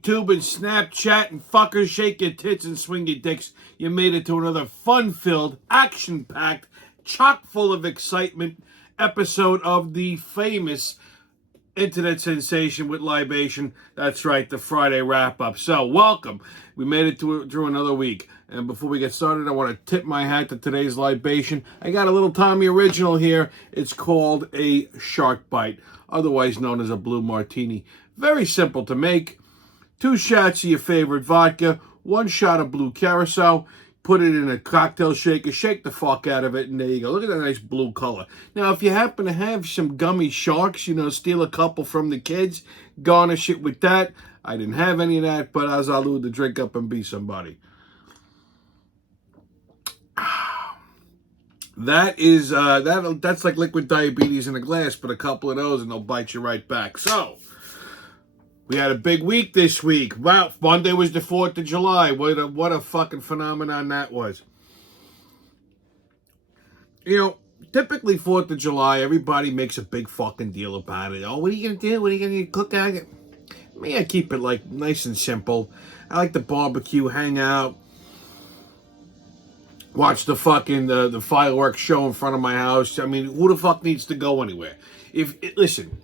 YouTube and Snapchat and fuckers, shake your tits and swing your dicks. You made it to another fun-filled, action-packed, chock full of excitement episode of the famous internet sensation with libation. That's right, the Friday wrap-up. So, welcome. We made it through another week. And before we get started, I want to tip my hat to today's libation. I got a little Tommy original here. It's called a Shark Bite, otherwise known as a Blue Martini. Very simple to make. 2 shots of your favorite vodka, 1 shot of blue curacao, put it in a cocktail shaker, shake the fuck out of it, and there you go. Look at that nice blue color. Now, if you happen to have some gummy sharks, steal a couple from the kids, garnish it with that. I didn't have any of that, but Azalu to drink up and be somebody. That's like liquid diabetes in a glass, but a couple of those and they'll bite you right back. So, we had a big week this week. Wow, Monday was the 4th of July. What a fucking phenomenon that was. Typically 4th of July, everybody makes a big fucking deal about it. Oh, what are you going to do? What are you going to cook out? Me, I keep it like nice and simple. I like to barbecue, hang out, watch the fucking the fireworks show in front of my house. I mean, who the fuck needs to go anywhere? Listen,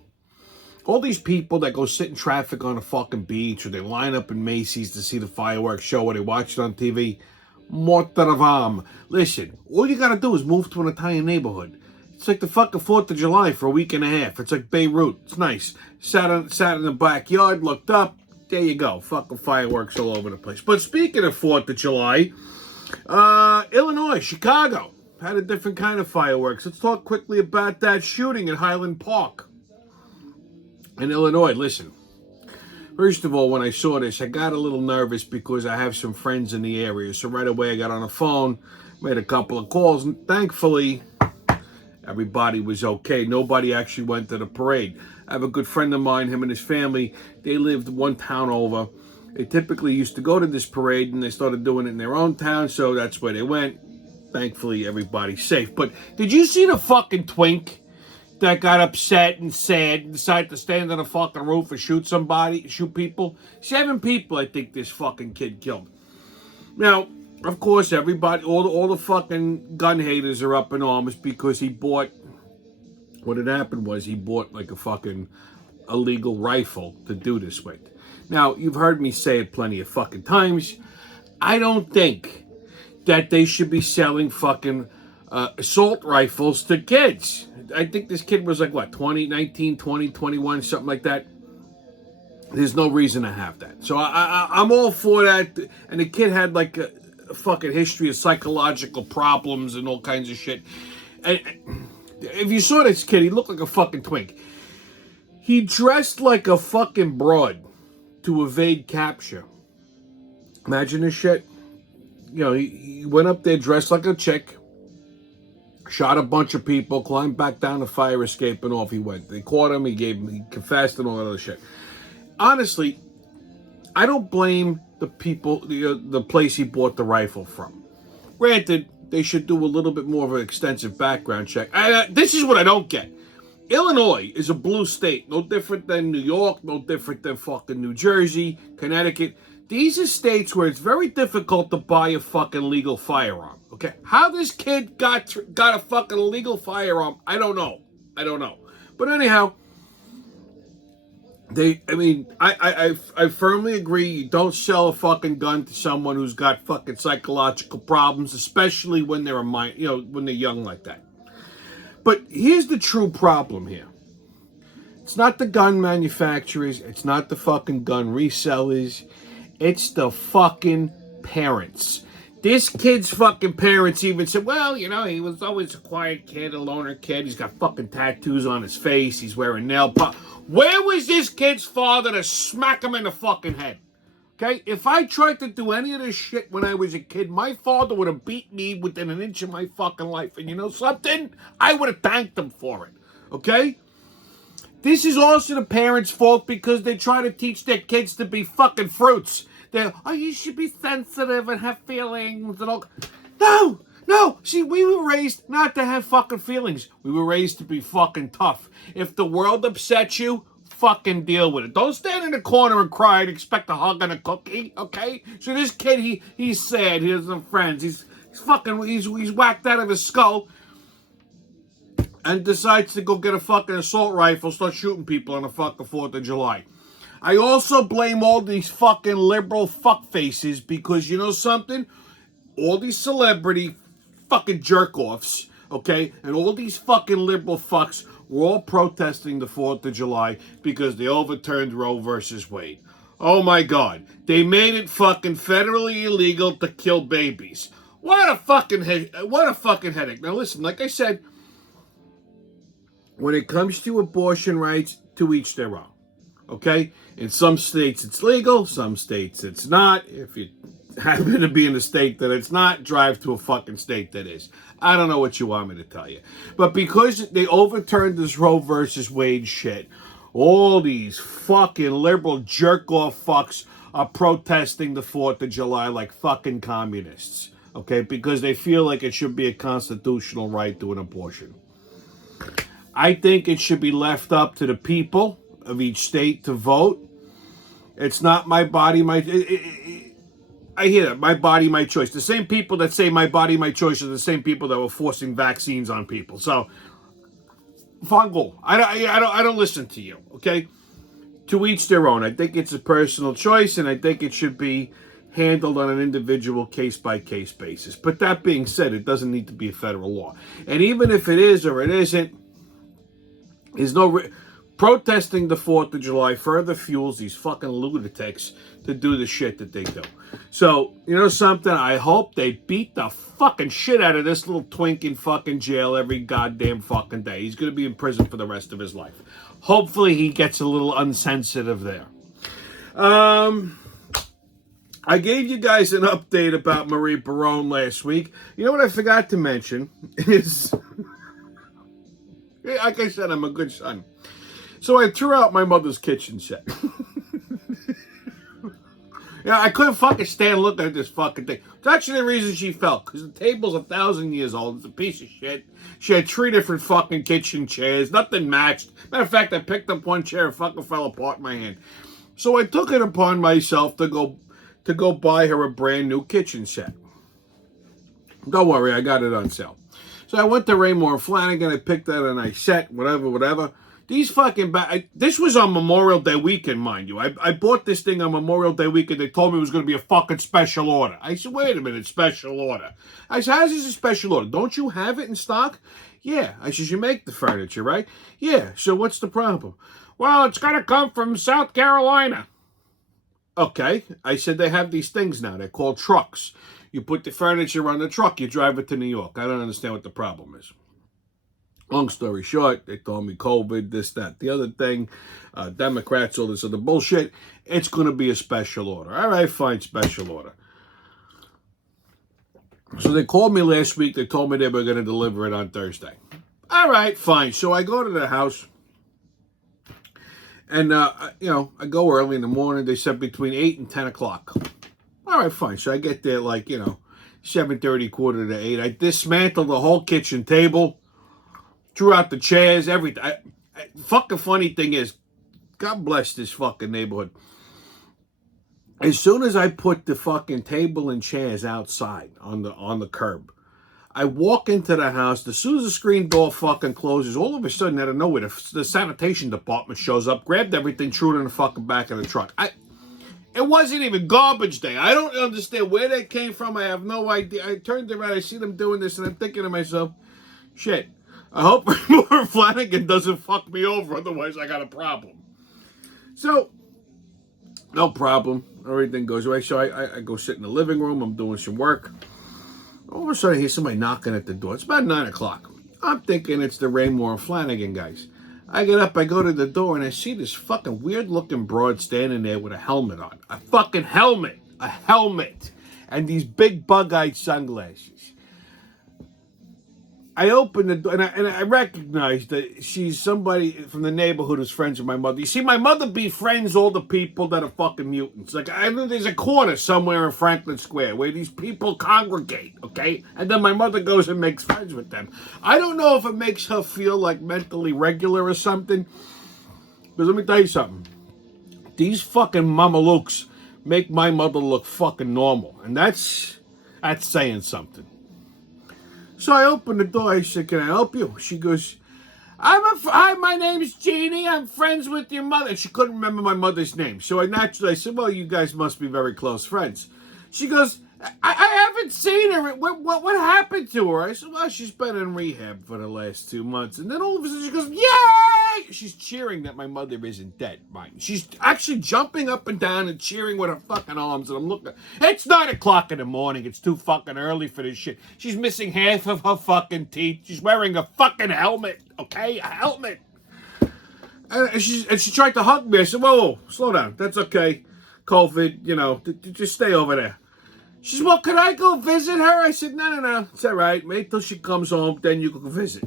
all these people that go sit in traffic on a fucking beach or they line up in Macy's to see the fireworks show or they watch it on TV, mortaravam. Listen, all you gotta do is move to an Italian neighborhood. It's like the fucking 4th of July for a week and a half. It's like Beirut. It's nice. Sat in the backyard, looked up. There you go. Fucking fireworks all over the place. But speaking of 4th of July, Illinois, Chicago had a different kind of fireworks. Let's talk quickly about that shooting at Highland Park in Illinois. Listen, first of all, when I saw this, I got a little nervous because I have some friends in the area. So right away, I got on the phone, made a couple of calls, and thankfully, everybody was okay. Nobody actually went to the parade. I have a good friend of mine, him and his family, they lived one town over. They typically used to go to this parade, and they started doing it in their own town, so that's where they went. Thankfully, everybody's safe. But did you see the fucking twink that got upset and sad and decided to stand on a fucking roof and shoot people? 7 people, I think, this fucking kid killed. Now, of course, everybody, all the fucking gun haters are up in arms because what had happened was he bought like a fucking illegal rifle to do this with. Now, you've heard me say it plenty of fucking times. I don't think that they should be selling fucking assault rifles to kids. I think this kid was like, 19, 20, 21, something like that. There's no reason to have that. So I'm all for that. And the kid had like a fucking history of psychological problems and all kinds of shit. And if you saw this kid, he looked like a fucking twink. He dressed like a fucking broad to evade capture. Imagine this shit. He went up there dressed like a chick, shot a bunch of people, climbed back down the fire escape, and off he went. They caught him, he confessed, and all that other shit. Honestly, I don't blame the people, the place he bought the rifle from. Granted, they should do a little bit more of an extensive background check. This is what I don't get. Illinois is a blue state, no different than New York, no different than fucking New Jersey, Connecticut. These are states where it's very difficult to buy a fucking legal firearm. Okay, how this kid got a fucking illegal firearm, I don't know. But anyhow, I firmly agree. You don't sell a fucking gun to someone who's got fucking psychological problems, especially when they're when they're young like that. But here's the true problem here. It's not the gun manufacturers. It's not the fucking gun resellers. It's the fucking parents. This kid's fucking parents even said, well, he was always a quiet kid, a loner kid. He's got fucking tattoos on his face. He's wearing nail polish. Where was this kid's father to smack him in the fucking head? Okay? If I tried to do any of this shit when I was a kid, my father would have beat me within an inch of my fucking life. And you know something? I would have thanked him for it. Okay? This is also the parents' fault because they try to teach their kids to be fucking fruits. You should be sensitive and have feelings and all. No. See, we were raised not to have fucking feelings. We were raised to be fucking tough. If the world upsets you, fucking deal with it. Don't stand in the corner and cry and expect a hug and a cookie, okay? So this kid, he's sad. He doesn't have friends. He's whacked out of his skull and decides to go get a fucking assault rifle, start shooting people on the fucking 4th of July. I also blame all these fucking liberal fuckfaces because, you know something? All these celebrity fucking jerk-offs, okay, and all these fucking liberal fucks were all protesting the 4th of July because they overturned Roe versus Wade. Oh my God. They made it fucking federally illegal to kill babies. What a fucking headache. Now listen, like I said, when it comes to abortion rights, to each their own. Okay? In some states it's legal, some states it's not. If you happen to be in a state that it's not, drive to a fucking state that is. I don't know what you want me to tell you. But because they overturned this Roe versus Wade shit, all these fucking liberal jerk-off fucks are protesting the 4th of July like fucking communists. Okay? Because they feel like it should be a constitutional right to an abortion. I think it should be left up to the people of each state to vote. It's not my body, I hear that. My body, my choice. The same people that say my body, my choice are the same people that were forcing vaccines on people. So, fungal. I don't listen to you, okay? To each their own. I think it's a personal choice, and I think it should be handled on an individual case-by-case basis. But that being said, it doesn't need to be a federal law. And even if it is or it isn't, there's no... Protesting the 4th of July further fuels these fucking lunatics to do the shit that they do. So, you know something? I hope they beat the fucking shit out of this little twink in fucking jail every goddamn fucking day. He's going to be in prison for the rest of his life. Hopefully he gets a little unsensitive there. I gave you guys an update about Marie Barone last week. You know what I forgot to mention is... like I said, I'm a good son. So I threw out my mother's kitchen set. Yeah, I couldn't fucking stand looking at this fucking thing. It's actually the reason she fell, because the table's 1,000 years old. It's a piece of shit. She had 3 different fucking kitchen chairs. Nothing matched. Matter of fact, I picked up one chair and fucking fell apart in my hand. So I took it upon myself to go buy her a brand new kitchen set. Don't worry, I got it on sale. So I went to Raymore and Flanagan. I picked out a nice set, whatever. These fucking... this was on Memorial Day weekend, mind you. I bought this thing on Memorial Day weekend. They told me it was going to be a fucking special order. I said, wait a minute, special order. I said, how's this a special order? Don't you have it in stock? Yeah. I said, you make the furniture, right? Yeah. So what's the problem? Well, it's got to come from South Carolina. Okay. I said, they have these things now. They're called trucks. You put the furniture on the truck. You drive it to New York. I don't understand what the problem is. Long story short, they told me COVID, this, that, the other thing, Democrats, all this other bullshit. It's going to be a special order. All right, fine, special order. So they called me last week. They told me they were going to deliver it on Thursday. All right, fine. So I go to the house. And, I go early in the morning. They said between 8 and 10 o'clock. All right, fine. So I get there 7:30, quarter to 8. I dismantled the whole kitchen table. Threw out the chairs, everything. Fucking funny thing is, God bless this fucking neighborhood. As soon as I put the fucking table and chairs outside on the curb, I walk into the house. As soon as the screen door fucking closes, all of a sudden, out of nowhere, the sanitation department shows up, grabbed everything, threw it in the fucking back of the truck. It wasn't even garbage day. I don't understand where that came from. I have no idea. I turned around, I see them doing this, and I'm thinking to myself, shit. I hope Raymore Flanagan doesn't fuck me over, otherwise I got a problem. So, no problem. Everything goes away. So I go sit in the living room. I'm doing some work. All of a sudden I hear somebody knocking at the door. It's about 9 o'clock. I'm thinking it's the Raymore Flanagan guys. I get up, I go to the door, and I see this fucking weird-looking broad standing there with a helmet on. A fucking helmet. A helmet. And these big bug-eyed sunglasses. I opened the door, and I recognized that she's somebody from the neighborhood who's friends with my mother. You see, my mother befriends all the people that are fucking mutants. Like, I know there's a corner somewhere in Franklin Square where these people congregate, okay? And then my mother goes and makes friends with them. I don't know if it makes her feel like mentally regular or something, Because let me tell you something. These fucking mamalukes make my mother look fucking normal. And that's saying something. So I opened the door. I said, can I help you? She goes, hi, my name's Jeannie. I'm friends with your mother. And she couldn't remember my mother's name. So I said, well, you guys must be very close friends. She goes, I haven't seen her. What happened to her? I said, well, she's been in rehab for the last 2 months. And then all of a sudden she goes, yay! She's cheering that my mother isn't dead, Mike. She's actually jumping up and down and cheering with her fucking arms. And I'm looking, it's 9 o'clock in the morning. It's too fucking early for this shit. She's missing half of her fucking teeth. She's wearing a fucking helmet, okay? A helmet. And she tried to hug me. I said, whoa, slow down. That's okay. COVID, just stay over there. She said, well, can I go visit her? I said, no. It's all right. Wait till she comes home, then you can visit.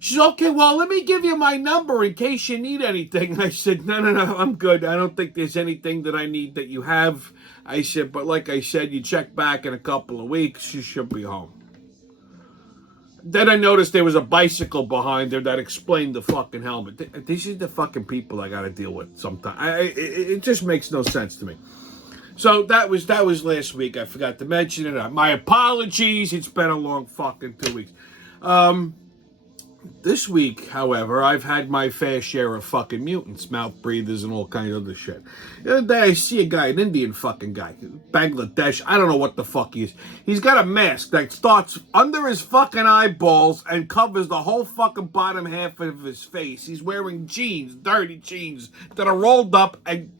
She said, okay, well, let me give you my number in case you need anything. I said, no, I'm good. I don't think there's anything that I need that you have. I said, but like I said, you check back in a couple of weeks, she should be home. Then I noticed there was a bicycle behind her that explained the fucking helmet. These are the fucking people I got to deal with sometimes. It just makes no sense to me. So that was last week. I forgot to mention it. My apologies. It's been a long fucking 2 weeks. This week, however, I've had my fair share of fucking mutants, mouth breathers, and all kinds of other shit. The other day, I see a guy, an Indian fucking guy, Bangladesh. I don't know what the fuck he is. He's got a mask that starts under his fucking eyeballs and covers the whole fucking bottom half of his face. He's wearing jeans, dirty jeans, that are rolled up, and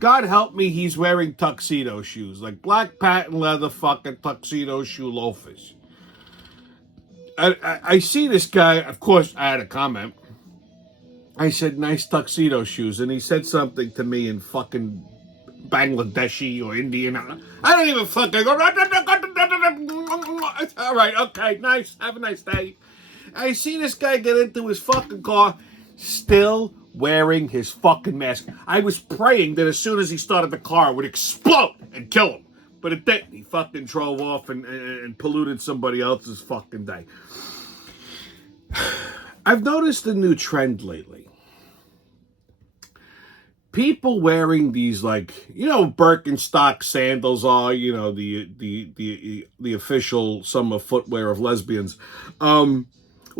God help me, he's wearing tuxedo shoes, like black patent leather fucking tuxedo shoe loafers. I see this guy, of course, I had a comment. I said, nice tuxedo shoes. And he said something to me in fucking Bangladeshi or Indian. I don't even fucking go. All right, okay, nice. Have a nice day. I see this guy get into his fucking car, still wearing his fucking mask. I was praying that as soon as he started the car, it would explode and kill him. But it didn't. He fucking drove off and polluted somebody else's fucking day. I've noticed a new trend lately. People wearing these, like, Birkenstock sandals are, the official summer footwear of lesbians. Well,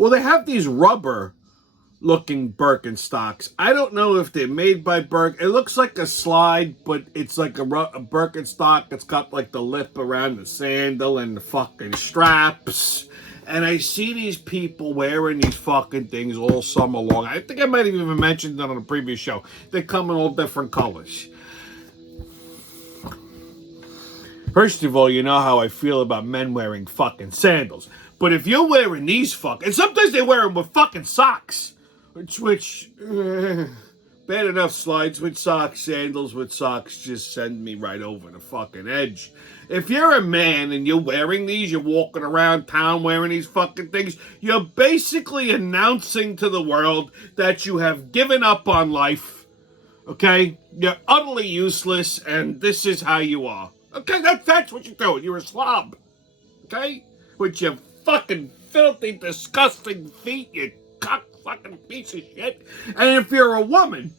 they have these rubber-looking Birkenstocks. I don't know if they're made by It looks like a slide, but it's like a Birkenstock. It's got like the lip around the sandal and the fucking straps. And I see these people wearing these fucking things all summer long. I think I might have even mentioned that on a previous show. They come in all different colors. First of all, you know how I feel about men wearing fucking sandals. But if you're wearing these fucking... And sometimes they wear them with fucking socks. Bad enough slides with socks, sandals with socks just send me right over the fucking edge. If you're a man and you're wearing these, you're walking around town wearing these fucking things, you're basically announcing to the world that you have given up on life, okay? You're utterly useless, and this is how you are. Okay, that's what you're doing. You're a slob, okay? With your fucking filthy, disgusting feet, you cock fucking piece of shit. And if you're a woman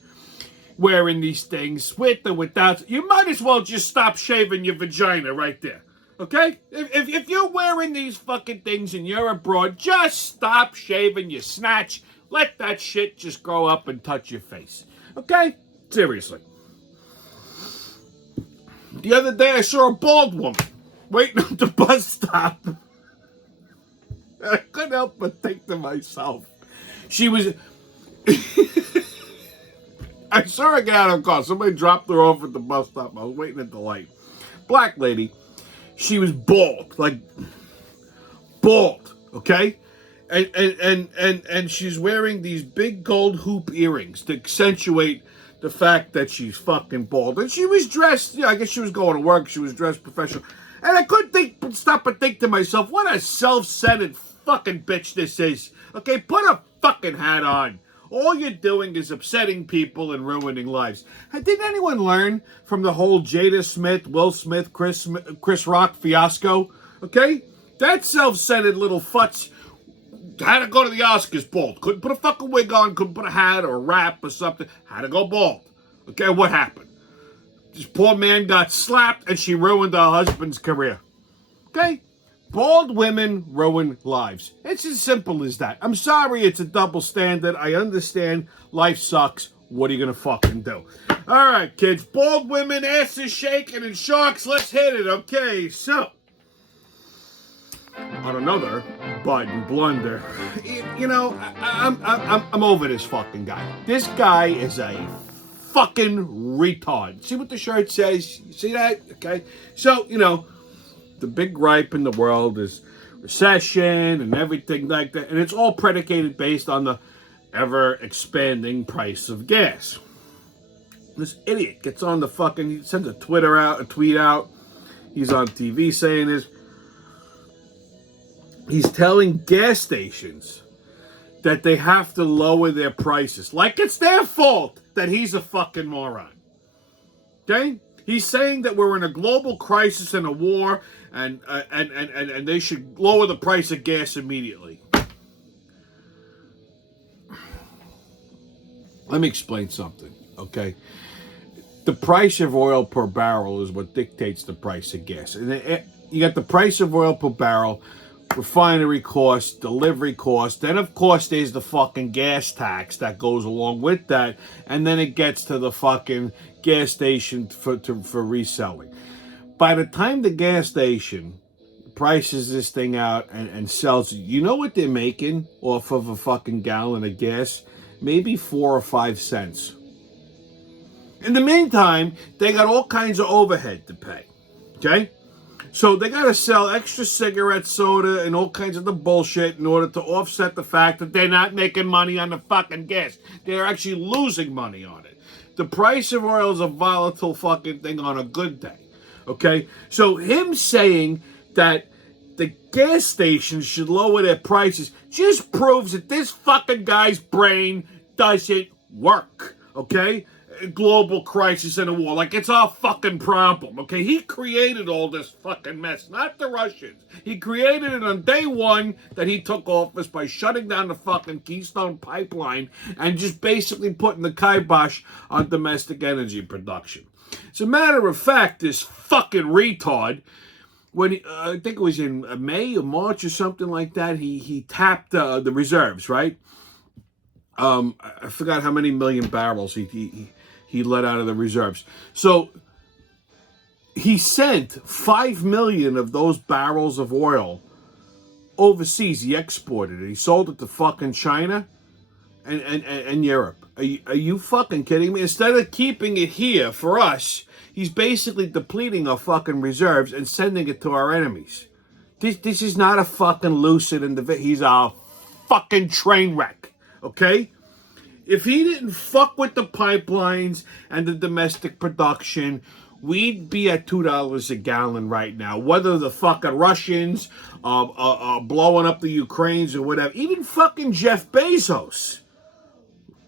wearing these things, with or without, you might as well just stop shaving your vagina right there. Okay? If you're wearing these fucking things and you're abroad, just stop shaving your snatch. Let that shit just grow up and touch your face. Okay? Seriously. The other day I saw a bald woman waiting at the bus stop. I couldn't help but think to myself, she was... I saw her get out of the car. Somebody dropped her off at the bus stop. I was waiting at the light. Black lady. She was bald. Like, bald. Okay? And she's wearing these big gold hoop earrings to accentuate the fact that she's fucking bald. And she was dressed, I guess she was going to work. She was dressed professional. And I couldn't stop but think to myself, what a self-centered fucking bitch this is. Okay, put a fucking hat on. All you're doing is upsetting people and ruining lives. Didn't anyone learn from the whole Jada Smith, Will Smith, Chris Rock fiasco? Okay? That self-centered little futz Had to go to the Oscars bald. Couldn't put a fucking wig on, couldn't put a hat or a wrap or something. Had to go bald. Okay, what happened? This poor man got slapped and she ruined her husband's career. Okay? Bald women ruin lives. It's as simple as that. I'm sorry it's a double standard. I understand life sucks. What are you going to fucking do? All right, kids. Bald women, asses shaking, and sharks. Let's hit it. Okay, so. On another Biden blunder. You know, I'm over this fucking guy. This guy is a fucking retard. See what the shirt says? You see that? Okay. So, you know, the big gripe in the world is recession and everything like that. And it's all predicated based on the ever-expanding price of gas. This idiot gets on the fucking... He sends a tweet out. He's on TV saying this. He's telling gas stations that they have to lower their prices. Like it's their fault that he's a fucking moron. Okay? He's saying that we're in a global crisis and a war, and they should lower the price of gas immediately. Let me explain something, okay? The price of oil per barrel is what dictates the price of gas. And you got the price of oil per barrel, refinery cost, delivery cost, then of course there's the fucking gas tax that goes along with that, and then it gets to the fucking gas station for reselling. By the time the gas station prices this thing out and sells it, you know what they're making off of a fucking gallon of gas? Maybe 4 or 5 cents. In the meantime, they got all kinds of overhead to pay. Okay? So they got to sell extra cigarette soda and all kinds of the bullshit in order to offset the fact that they're not making money on the fucking gas. They're actually losing money on it. The price of oil is a volatile fucking thing on a good day. Okay? So him saying that the gas stations should lower their prices just proves that this fucking guy's brain doesn't work. Okay? Global crisis and a war. Like, it's our fucking problem, okay? He created all this fucking mess, not the Russians. He created it on day one that he took office by shutting down the fucking Keystone Pipeline and just basically putting the kibosh on domestic energy production. As a matter of fact, this fucking retard, when I think it was in May or March or something like that, he tapped the reserves, right? I forgot how many million barrels he let out of the reserves. So he sent 5 million of those barrels of oil overseas. He exported it. He sold it to fucking China and Europe. Are you fucking kidding me? Instead of keeping it here for us, he's basically depleting our fucking reserves and sending it to our enemies. This is not a fucking lucid individual. He's a fucking train wreck. Okay? If he didn't fuck with the pipelines and the domestic production, we'd be at $2 a gallon right now. Whether the fucking Russians are blowing up the Ukrainians or whatever. Even fucking Jeff Bezos,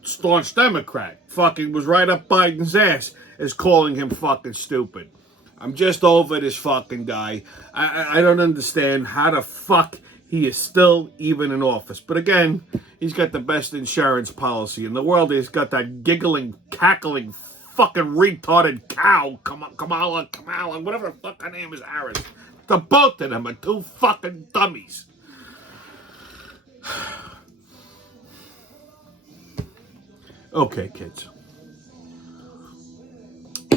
staunch Democrat, fucking was right up Biden's ass as calling him fucking stupid. I'm just over this fucking guy. I don't understand how the fuck he is still even in office. But again, he's got the best insurance policy in the world. He's got that giggling, cackling, fucking retarded cow, Kamala, whatever the fuck her name is, Harris. The both of them are two fucking dummies. Okay, kids.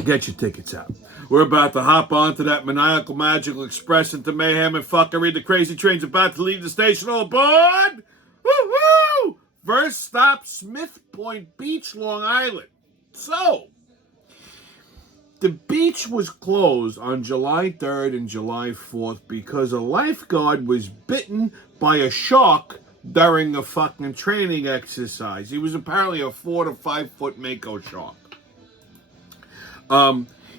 Get your tickets out. We're about to hop onto that maniacal magical express into mayhem and fuckery. The crazy train's about to leave the station. All aboard! Woo-hoo! First stop, Smith Point Beach, Long Island. So, the beach was closed on July 3rd and July 4th because a lifeguard was bitten by a shark during a fucking training exercise. He was apparently a 4 to 5 foot mako shark.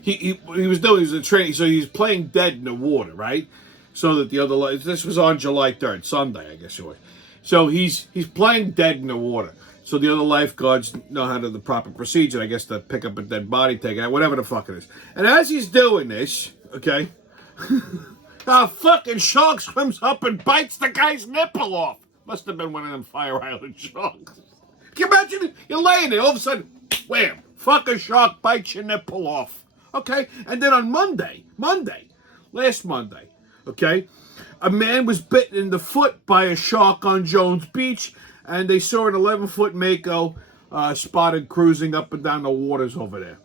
He was a training, so he was playing dead in the water, right? So that the other, this was on July 3rd, Sunday, I guess it was. So he's playing dead in the water. So the other lifeguards know how to the proper procedure, I guess, to pick up a dead body, take it out, whatever the fuck it is. And as he's doing this, okay, a fucking shark swims up and bites the guy's nipple off. Must have been one of them Fire Island sharks. Can you imagine? You're laying there, all of a sudden, wham, fucking shark bites your nipple off. Okay? And then on last Monday, okay, a man was bitten in the foot by a shark on Jones Beach, and they saw an 11-foot mako spotted cruising up and down the waters over there.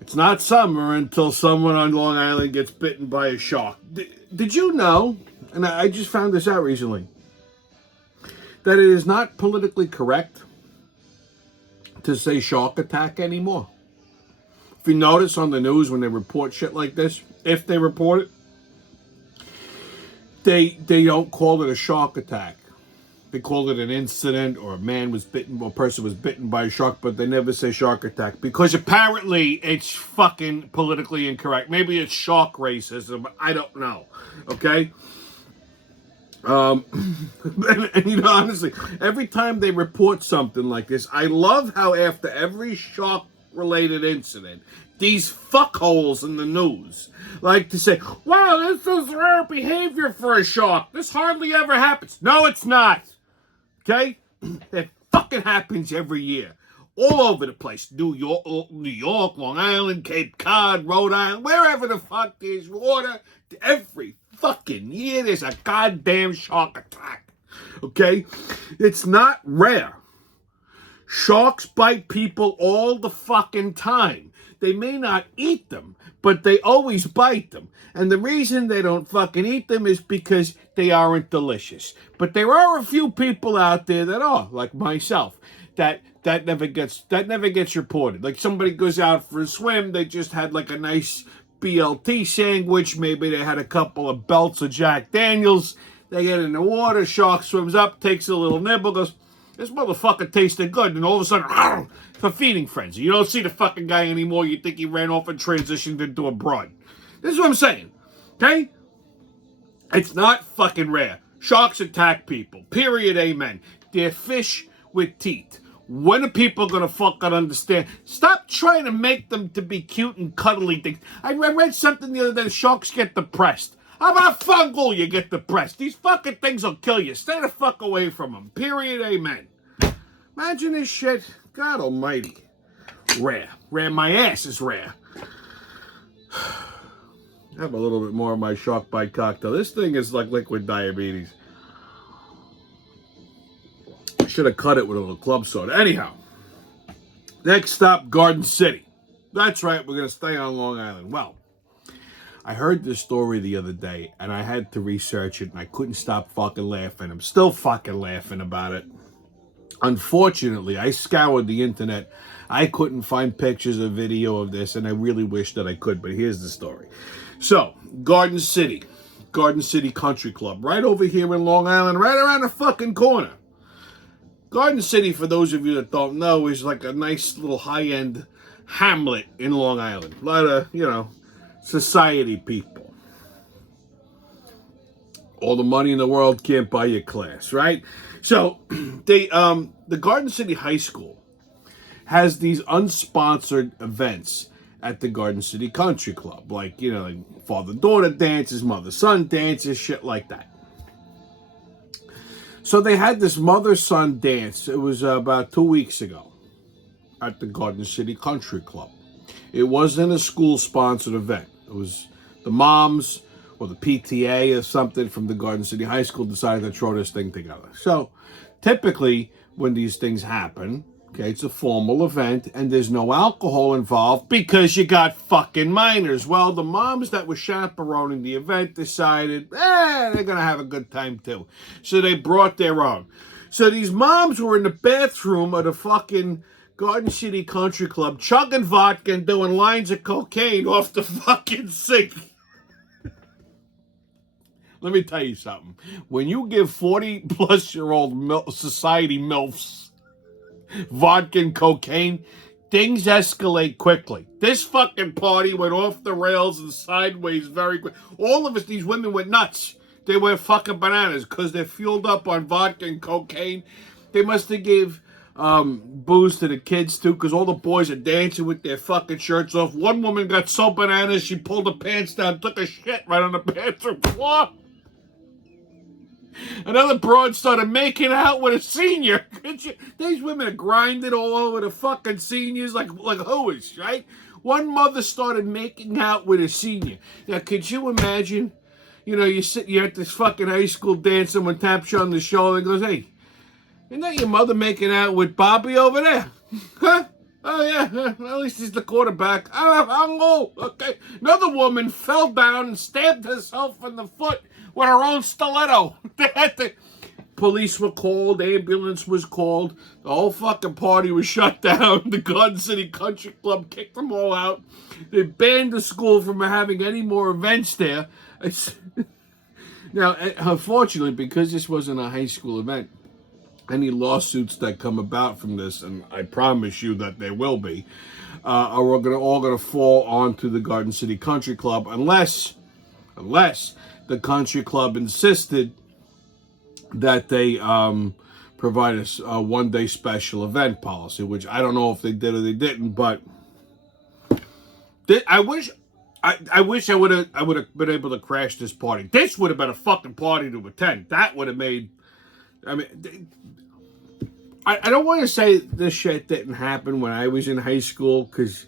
It's not summer until someone on Long Island gets bitten by a shark. Did you know, and I just found this out recently, that it is not politically correct to say shark attack anymore? If you notice on the news when they report shit like this, if they report it, they don't call it a shark attack. They call it an incident, or a man was bitten, or a person was bitten by a shark, but they never say shark attack because apparently it's fucking politically incorrect. Maybe it's shark racism. I don't know. Okay? And you know, honestly, every time they report something like this, I love how after every shark-related incident, these fuckholes in the news like to say, wow, this is rare behavior for a shark. This hardly ever happens. No, it's not. Okay? It fucking happens every year. All over the place. New York, Long Island, Cape Cod, Rhode Island, wherever the fuck there's water, every fucking year there's a goddamn shark attack. Okay? It's not rare. Sharks bite people all the fucking time. They may not eat them, but they always bite them. And the reason they don't fucking eat them is because they aren't delicious. But there are a few people out there that are, like myself, that never gets reported. Like somebody goes out for a swim, they just had like a nice BLT sandwich, maybe they had a couple of belts of Jack Daniels, they get in the water, shark swims up, takes a little nibble, goes, this motherfucker tasted good, and all of a sudden, it's a feeding frenzy. You don't see the fucking guy anymore. You think he ran off and transitioned into a broad. This is what I'm saying, okay? It's not fucking rare. Sharks attack people. Period, amen. They're fish with teeth. When are people going to fucking understand? Stop trying to make them to be cute and cuddly things. I read something the other day, sharks get depressed. How about fungal you get depressed? These fucking things will kill you. Stay the fuck away from them. Period, amen. Imagine this shit. God almighty. Rare. Rare. My ass is rare. Have a little bit more of my shark bite cocktail. This thing is like liquid diabetes. I should have cut it with a little club soda. Anyhow. Next stop, Garden City. That's right. We're going to stay on Long Island. Well, I heard this story the other day, and I had to research it, and I couldn't stop fucking laughing. I'm still fucking laughing about it. Unfortunately, I scoured the internet. I couldn't find pictures or video of this, and I really wish that I could, but here's the story. So, Garden City Country Club, right over here in Long Island, right around the fucking corner. Garden City, for those of you that don't know, is like a nice little high-end hamlet in Long Island. A lot of, you know, society people. All the money in the world can't buy you class, right? So, the Garden City High School has these unsponsored events at the Garden City Country Club. Like, you know, like father-daughter dances, mother-son dances, shit like that. So they had this mother-son dance. It was about 2 weeks ago at the Garden City Country Club. It wasn't a school-sponsored event. It was the moms or the PTA or something from the Garden City High School decided to throw this thing together. So typically when these things happen, okay, it's a formal event and there's no alcohol involved because you got fucking minors. Well, the moms that were chaperoning the event decided, they're going to have a good time too. So they brought their own. So these moms were in the bathroom of the fucking Garden City Country Club chugging vodka and doing lines of cocaine off the fucking sink. Let me tell you something. When you give 40-plus-year-old society MILFs vodka and cocaine, things escalate quickly. This fucking party went off the rails and sideways very quick. All of us, these women went nuts. They went fucking bananas because they're fueled up on vodka and cocaine. They must have gave booze to the kids too, because all the boys are dancing with their fucking shirts off. One woman got so bananas she pulled her pants down, took a shit right on the bathroom floor. Another broad started making out with a senior. These women are grinding all over the fucking seniors like hooers, right? One mother started making out with a senior. Now, could you imagine? You know, you're at this fucking high school dance, someone taps you on the shoulder and goes, "Hey, isn't that your mother making out with Bobby over there?" Huh? Oh, yeah. Well, at least he's the quarterback. Oh, okay. Another woman fell down and stabbed herself in the foot with her own stiletto. Police were called. Ambulance was called. The whole fucking party was shut down. The Garden City Country Club kicked them all out. They banned the school from having any more events there. Now, unfortunately, because this wasn't a high school event, any lawsuits that come about from this, and I promise you that there will be, are all going to fall onto the Garden City Country Club unless the country club insisted that they provide a one-day special event policy, which I don't know if they did or they didn't, but I wish I would have been able to crash this party. This would have been a fucking party to attend. That would have made. I mean, I don't want to say this shit didn't happen when I was in high school, because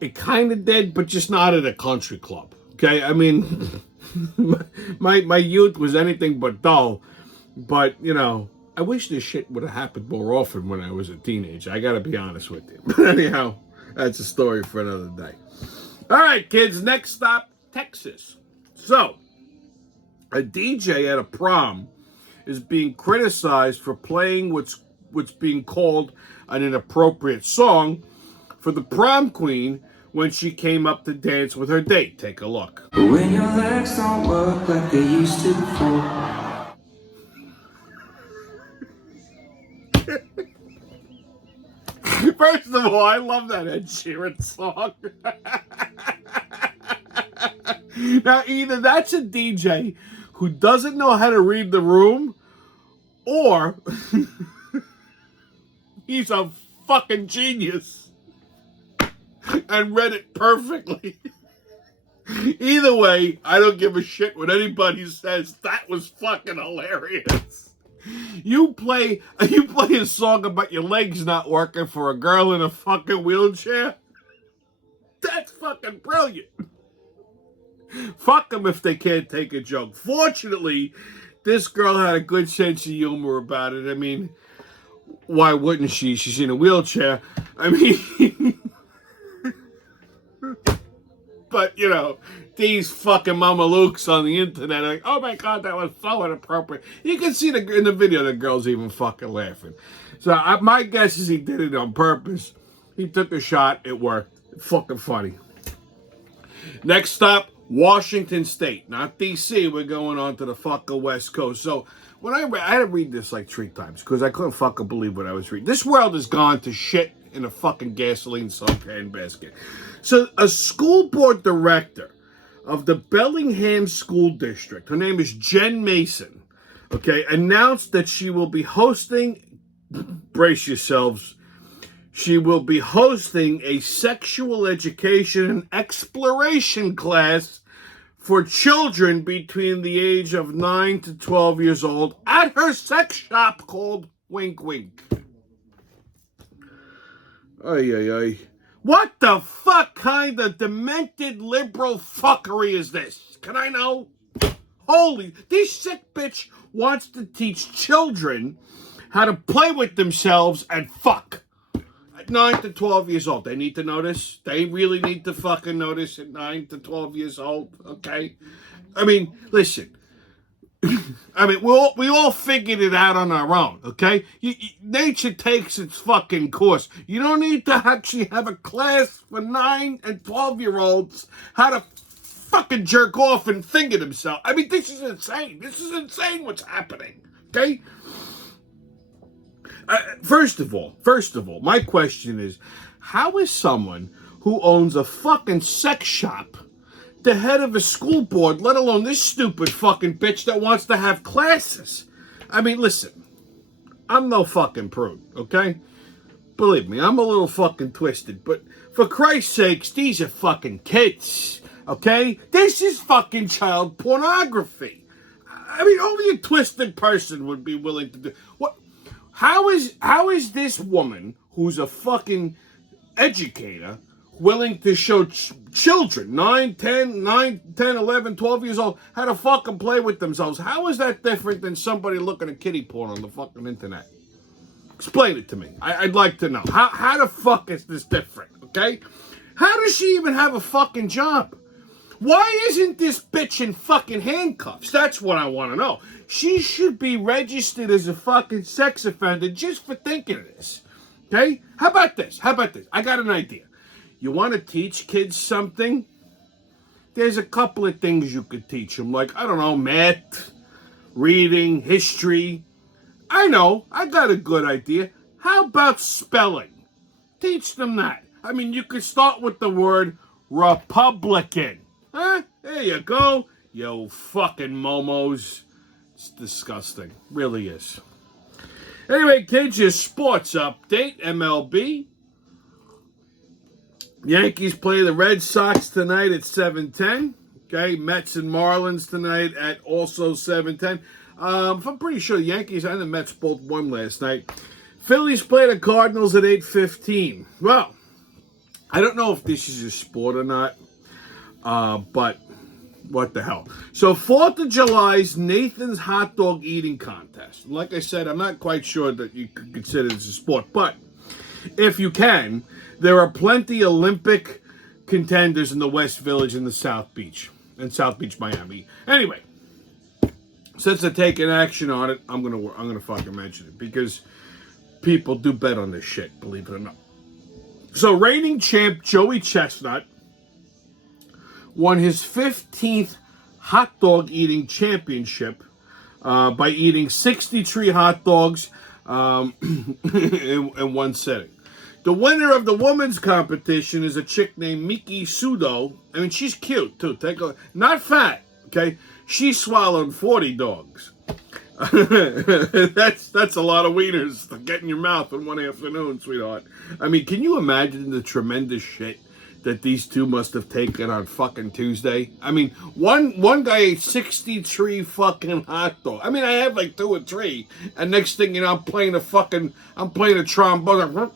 it kind of did, but just not at a country club. Okay, I mean, my youth was anything but dull. But you know, I wish this shit would have happened more often when I was a teenager. I got to be honest with you. But anyhow, that's a story for another day. All right, kids. Next stop, Texas. So, a DJ at a prom is being criticized for playing what's being called an inappropriate song for the prom queen when she came up to dance with her date. Take a look. When your legs don't work like they used to before. First of all, I love that Ed Sheeran song. Now, either that's a DJ who doesn't know how to read the room, or he's a fucking genius and read it perfectly. Either way, I don't give a shit what anybody says. That was fucking hilarious. You play a song about your legs not working for a girl in a fucking wheelchair? That's fucking brilliant. Fuck them if they can't take a joke. Fortunately, this girl had a good sense of humor about it. I mean, why wouldn't she? She's in a wheelchair. I mean, but, you know, these fucking mamalukes on the internet are like, oh my God, that was so inappropriate. You can see in the video the girl's even fucking laughing. So my guess is he did it on purpose. He took a shot. It worked. Fucking funny. Next stop, Washington State. Not D.C. We're going on to the fucking West Coast. So when I had to read this like 3 times because I couldn't fucking believe what I was reading. This world has gone to shit in a fucking gasoline suntan basket. So a school board director of the Bellingham School District, her name is Jen Mason, okay, announced that she will be hosting, brace yourselves, she will be hosting a sexual education and exploration class for children between the age of 9 to 12 years old at her sex shop called Wink Wink. Ay, ay, ay. What the fuck kind of demented liberal fuckery is this? Can I know? Holy, this sick bitch wants to teach children how to play with themselves and fuck. At 9 to 12 years old. They need to know this. They really need to fucking know this at 9 to 12 years old, okay? I mean, listen. I mean, we all figured it out on our own, okay? Nature takes its fucking course. You don't need to actually have a class for 9 and 12-year-olds how to fucking jerk off and finger themselves. I mean, this is insane. This is insane what's happening, okay? First of all, my question is, how is someone who owns a fucking sex shop the head of a school board, let alone this stupid fucking bitch that wants to have classes? I mean, listen, I'm no fucking prude, okay? Believe me, I'm a little fucking twisted, but for Christ's sakes, these are fucking kids, okay? This is fucking child pornography. I mean, only a twisted person would be willing to do what. How is this woman, who's a fucking educator, willing to show children 9, 10, 11, 12 years old how to fucking play with themselves? How is that different than somebody looking at kiddie porn on the fucking internet? Explain it to me. I'd like to know. How the fuck is this different, okay? How does she even have a fucking job? Why isn't this bitch in fucking handcuffs? That's what I want to know. She should be registered as a fucking sex offender just for thinking of this. Okay? How about this? I got an idea. You want to teach kids something? There's a couple of things you could teach them. Like, I don't know, math, reading, history. I know. I got a good idea. How about spelling? Teach them that. I mean, you could start with the word Republican. Huh? There you go. You fucking momos. It's disgusting. Really is. Anyway, kids, your sports update. MLB. Yankees play the Red Sox tonight at 7:10. Okay, Mets and Marlins tonight at also 7:10. I'm pretty sure the Yankees and the Mets both won last night. Phillies play the Cardinals at 8:15. Well, I don't know if this is a sport or not. But what the hell? So 4th of July's Nathan's Hot Dog Eating Contest. Like I said, I'm not quite sure that you could consider this a sport, but if you can, there are plenty Olympic contenders in the West Village and the South Beach, Miami. Anyway, since they're taking action on it, I'm gonna fucking mention it because people do bet on this shit, believe it or not. So reigning champ Joey Chestnut won his 15th hot dog eating championship by eating 63 hot dogs in one sitting. The winner of the women's competition is a chick named Miki Sudo. I mean, she's cute too. Not fat, okay? She swallowed 40 dogs. That's a lot of wieners to get in your mouth in one afternoon, sweetheart. I mean, can you imagine the tremendous shit that these two must have taken on fucking Tuesday? I mean, one guy ate 63 fucking hot dogs. I mean, I have like 2 or 3, and next thing you know, I'm playing a trombone.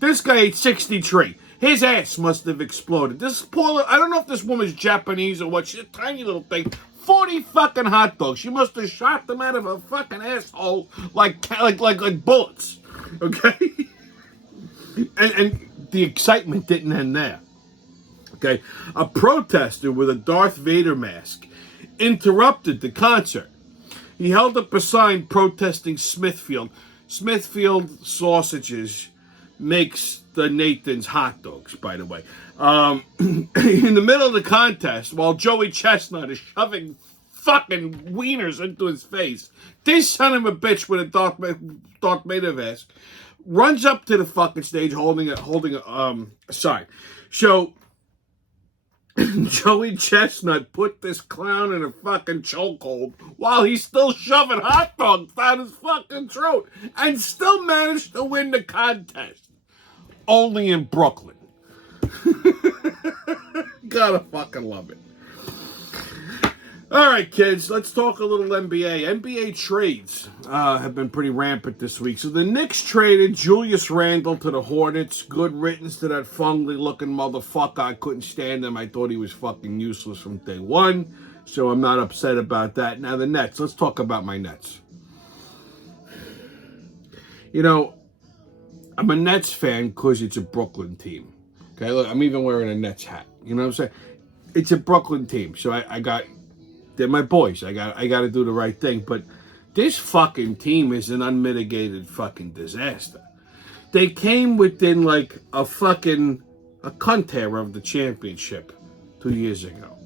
This guy ate 63. His ass must have exploded. This poor, I don't know if this woman's Japanese or what. She's a tiny little thing. 40 fucking hot dogs. She must have shot them out of her fucking asshole like bullets. Okay? And the excitement didn't end there. Okay? A protester with a Darth Vader mask interrupted the concert. He held up a sign protesting Smithfield. Smithfield Sausages makes the Nathan's hot dogs, by the way. In the middle of the contest, while Joey Chestnut is shoving fucking wieners into his face, this son of a bitch with a Darth Vader mask runs up to the fucking stage holding a sign. So Joey Chestnut put this clown in a fucking chokehold while he's still shoving hot dogs down his fucking throat and still managed to win the contest. Only in Brooklyn. Gotta fucking love it. All right, kids, let's talk a little NBA. NBA trades have been pretty rampant this week. So the Knicks traded Julius Randle to the Hornets. Good riddance to that fungly-looking motherfucker. I couldn't stand him. I thought he was fucking useless from day one. So I'm not upset about that. Now the Nets. Let's talk about my Nets. You know, I'm a Nets fan because it's a Brooklyn team. Okay, look, I'm even wearing a Nets hat. You know what I'm saying? It's a Brooklyn team. So they're my boys. I got to do the right thing. But this fucking team is an unmitigated fucking disaster. They came within like a cunt hair of the championship 2 years ago.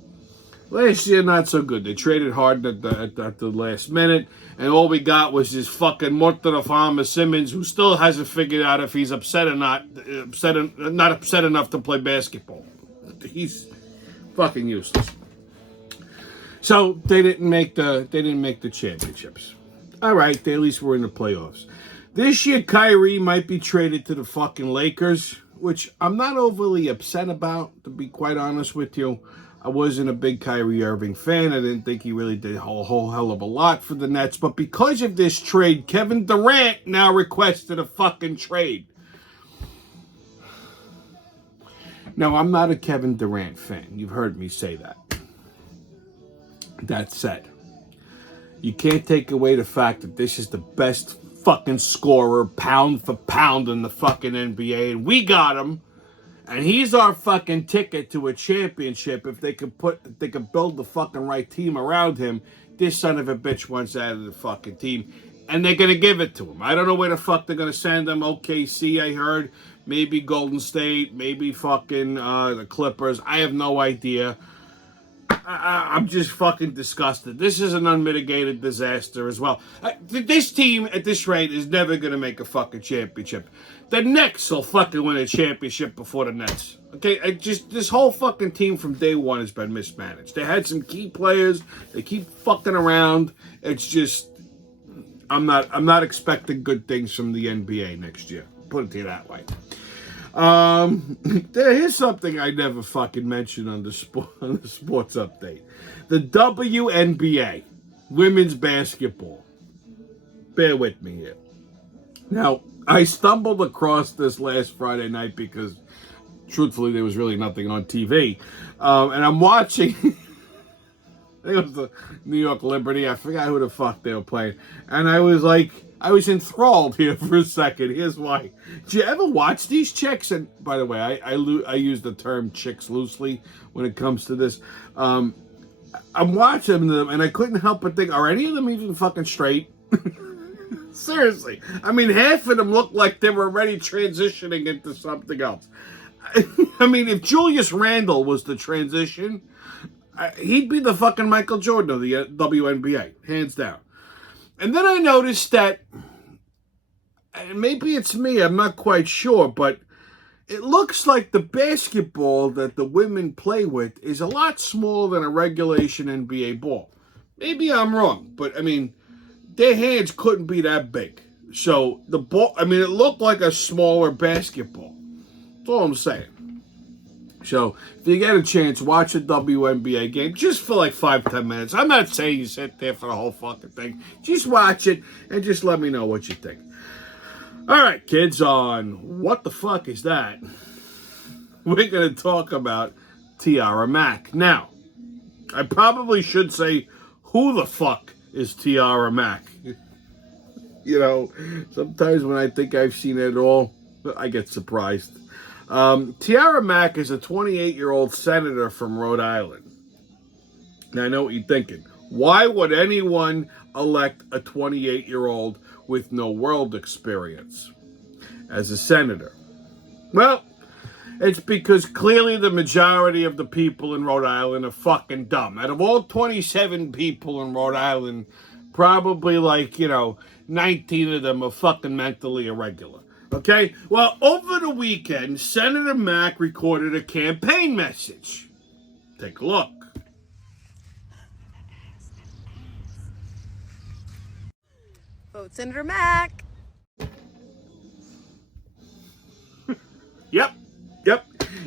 Last year, not so good. They traded hard at the last minute, and all we got was this fucking Murtaza Farmer Simmons, who still hasn't figured out if he's upset or not upset enough to play basketball. He's fucking useless. So they didn't make the championships. All right, they at least were in the playoffs. This year, Kyrie might be traded to the fucking Lakers, which I'm not overly upset about, to be quite honest with you. I wasn't a big Kyrie Irving fan. I didn't think he really did a whole hell of a lot for the Nets. But because of this trade, Kevin Durant now requested a fucking trade. Now, I'm not a Kevin Durant fan. You've heard me say that. That said, you can't take away the fact that this is the best fucking scorer pound for pound in the fucking NBA. And we got him. And he's our fucking ticket to a championship. If they could build the fucking right team around him, this son of a bitch wants out of the fucking team. And they're going to give it to him. I don't know where the fuck they're going to send him. OKC, I heard. Maybe Golden State. Maybe fucking the Clippers. I have no idea. I'm just fucking disgusted. This is an unmitigated disaster as well. This team at this rate is never going to make a fucking championship. The Knicks will fucking win a championship before the Nets. Okay, this whole fucking team from day one has been mismanaged. They had some key players. They keep fucking around. It's just, I'm not expecting good things from the NBA next year. Put it to you that way. Here's something I never fucking mentioned on the sports update. The WNBA, women's basketball. Bear with me here. Now, I stumbled across this last Friday night because, truthfully, there was really nothing on TV. And I'm watching, I think it was the New York Liberty. I forgot who the fuck they were playing. And I was enthralled here for a second. Here's why. Did you ever watch these chicks? And by the way, I use the term chicks loosely when it comes to this. I'm watching them, and I couldn't help but think, are any of them even fucking straight? Seriously. I mean, half of them look like they were already transitioning into something else. I mean, if Julius Randle was the transition, he'd be the fucking Michael Jordan of the WNBA, hands down. And then I noticed that, and maybe it's me, I'm not quite sure, but it looks like the basketball that the women play with is a lot smaller than a regulation NBA ball. Maybe I'm wrong, but I mean, their hands couldn't be that big. So the ball, I mean, it looked like a smaller basketball. That's all I'm saying. So if you get a chance, watch a WNBA game just for like 5-10 minutes. I'm not saying you sit there for the whole fucking thing. Just watch it and just let me know what you think. All right, kids, on What the Fuck Is That? We're going to talk about Tiara Mack. Now, I probably should say, who the fuck is Tiara Mack? You know, sometimes when I think I've seen it all, I get surprised. Tiara Mack is a 28-year-old senator from Rhode Island. Now, I know what you're thinking. Why would anyone elect a 28-year-old with no world experience as a senator? Well, it's because clearly the majority of the people in Rhode Island are fucking dumb. Out of all 27 people in Rhode Island, probably 19 of them are fucking mentally irregular. Okay? Well, over the weekend, Senator Mack recorded a campaign message. Take a look. Vote Senator Mack. Yep.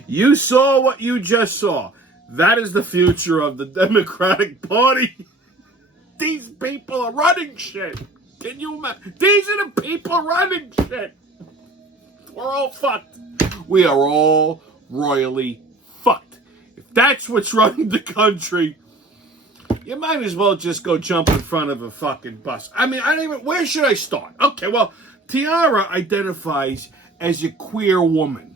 You saw what you just saw. That is the future of the Democratic Party. These people are running shit. Can you imagine? These are the people running shit. We're all fucked. We are all royally fucked. If that's what's running the country, you might as well just go jump in front of a fucking bus. I mean, where should I start? Okay, well, Tiara identifies as a queer woman.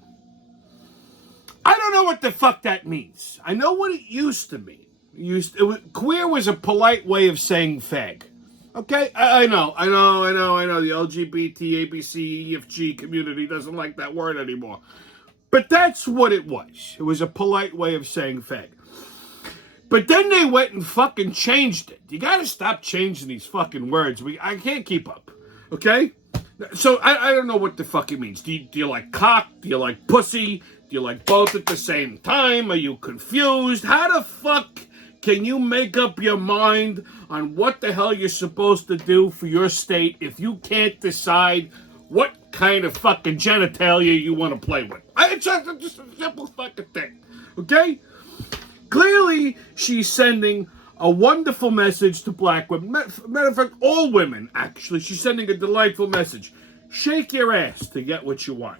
I don't know what the fuck that means. I know what it used to mean. Queer was a polite way of saying fag. Okay? I know. The LGBT, ABC, EFG community doesn't like that word anymore. But that's what it was. It was a polite way of saying fag. But then they went and fucking changed it. You gotta stop changing these fucking words. I can't keep up. Okay? So I don't know what the fuck it means. Do you like cock? Do you like pussy? Do you like both at the same time? Are you confused? How the fuck can you make up your mind on what the hell you're supposed to do for your state if you can't decide what kind of fucking genitalia you want to play with? It's just a simple fucking thing. Okay? Clearly, she's sending a wonderful message to black women. Matter of fact, all women, actually. She's sending a delightful message. Shake your ass to get what you want.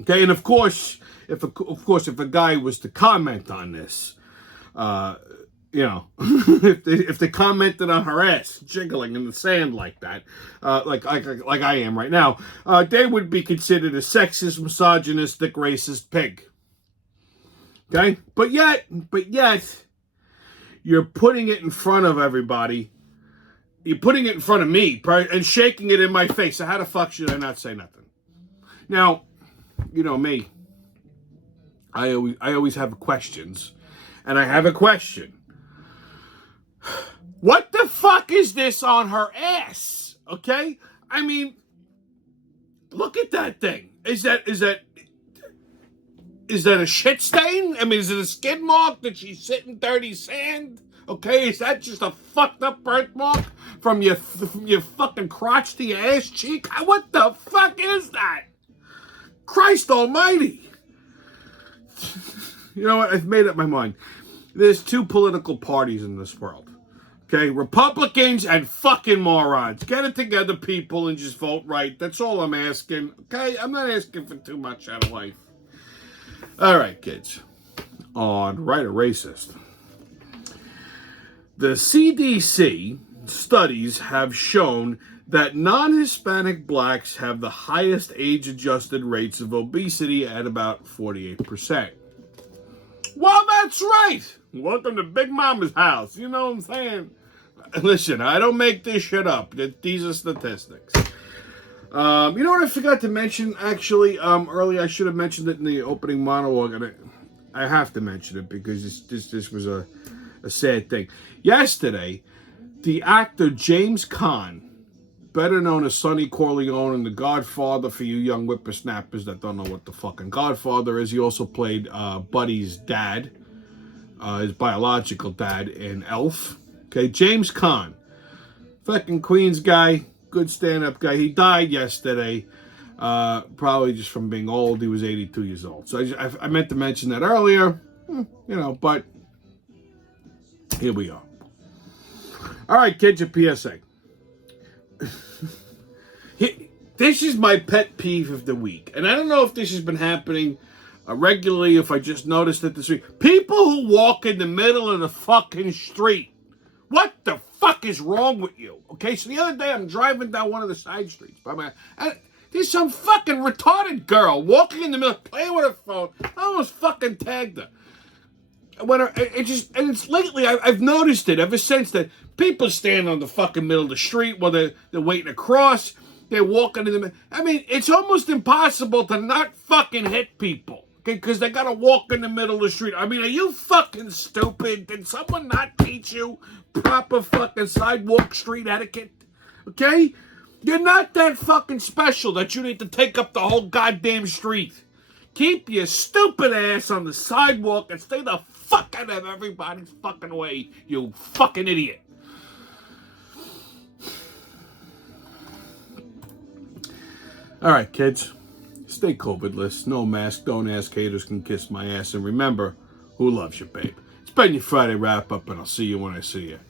Okay, and of course, if a guy was to comment on this, if they commented on her ass jiggling in the sand like that, like I am right now, they would be considered a sexist, misogynistic, racist pig. Okay, but yet, you're putting it in front of everybody. You're putting it in front of me and shaking it in my face. So how the fuck should I not say nothing? Now, you know me. I always have questions, and I have a question. What the fuck is this on her ass? Okay, I mean, look at that thing. Is that a shit stain? I mean, is it a skid mark? Did she sit in dirty sand? Okay, is that just a fucked up birthmark from your fucking crotch to your ass cheek? What the fuck is that? Christ almighty. You know what? I've made up my mind. There's two political parties in this world. Okay, Republicans and fucking morons. Get it together, people, and just vote right. That's all I'm asking. Okay, I'm not asking for too much out of life. All right, kids. On Right or Racist. The CDC studies have shown that non-Hispanic blacks have the highest age-adjusted rates of obesity at about 48%. Well, that's right. Welcome to Big Mama's house. You know what I'm saying? Listen, I don't make this shit up. These are statistics. You know what I forgot to mention, actually, earlier? I should have mentioned it in the opening monologue, and I have to mention it because this was a sad thing. Yesterday, the actor James Caan, better known as Sonny Corleone and the Godfather for you young whippersnappers that don't know what the fucking Godfather is, he also played Buddy's dad, his biological dad in Elf. Okay, James Caan, fucking Queens guy, good stand-up guy. He died yesterday, probably just from being old. He was 82 years old. So I meant to mention that earlier, but here we are. All right, kids, your PSA. This is my pet peeve of the week. And I don't know if this has been happening regularly, if I just noticed it this week. People who walk in the middle of the fucking street. What the fuck is wrong with you? Okay, so the other day I'm driving down one of the side streets. And there's some fucking retarded girl walking in the middle, playing with her phone. I almost fucking tagged her. It's lately, I've noticed it ever since that people stand on the fucking middle of the street while they're waiting to cross. They're walking in the middle. I mean, it's almost impossible to not fucking hit people. Okay, because they gotta walk in the middle of the street. I mean, are you fucking stupid? Did someone not teach you proper fucking sidewalk street etiquette? Okay? You're not that fucking special that you need to take up the whole goddamn street. Keep your stupid ass on the sidewalk and stay the fuck out of everybody's fucking way, you fucking idiot. All right, kids. Stay COVID-less. No mask. Don't ask. Haters can kiss my ass. And remember, who loves you, babe? It's been your Friday wrap-up, and I'll see you when I see you.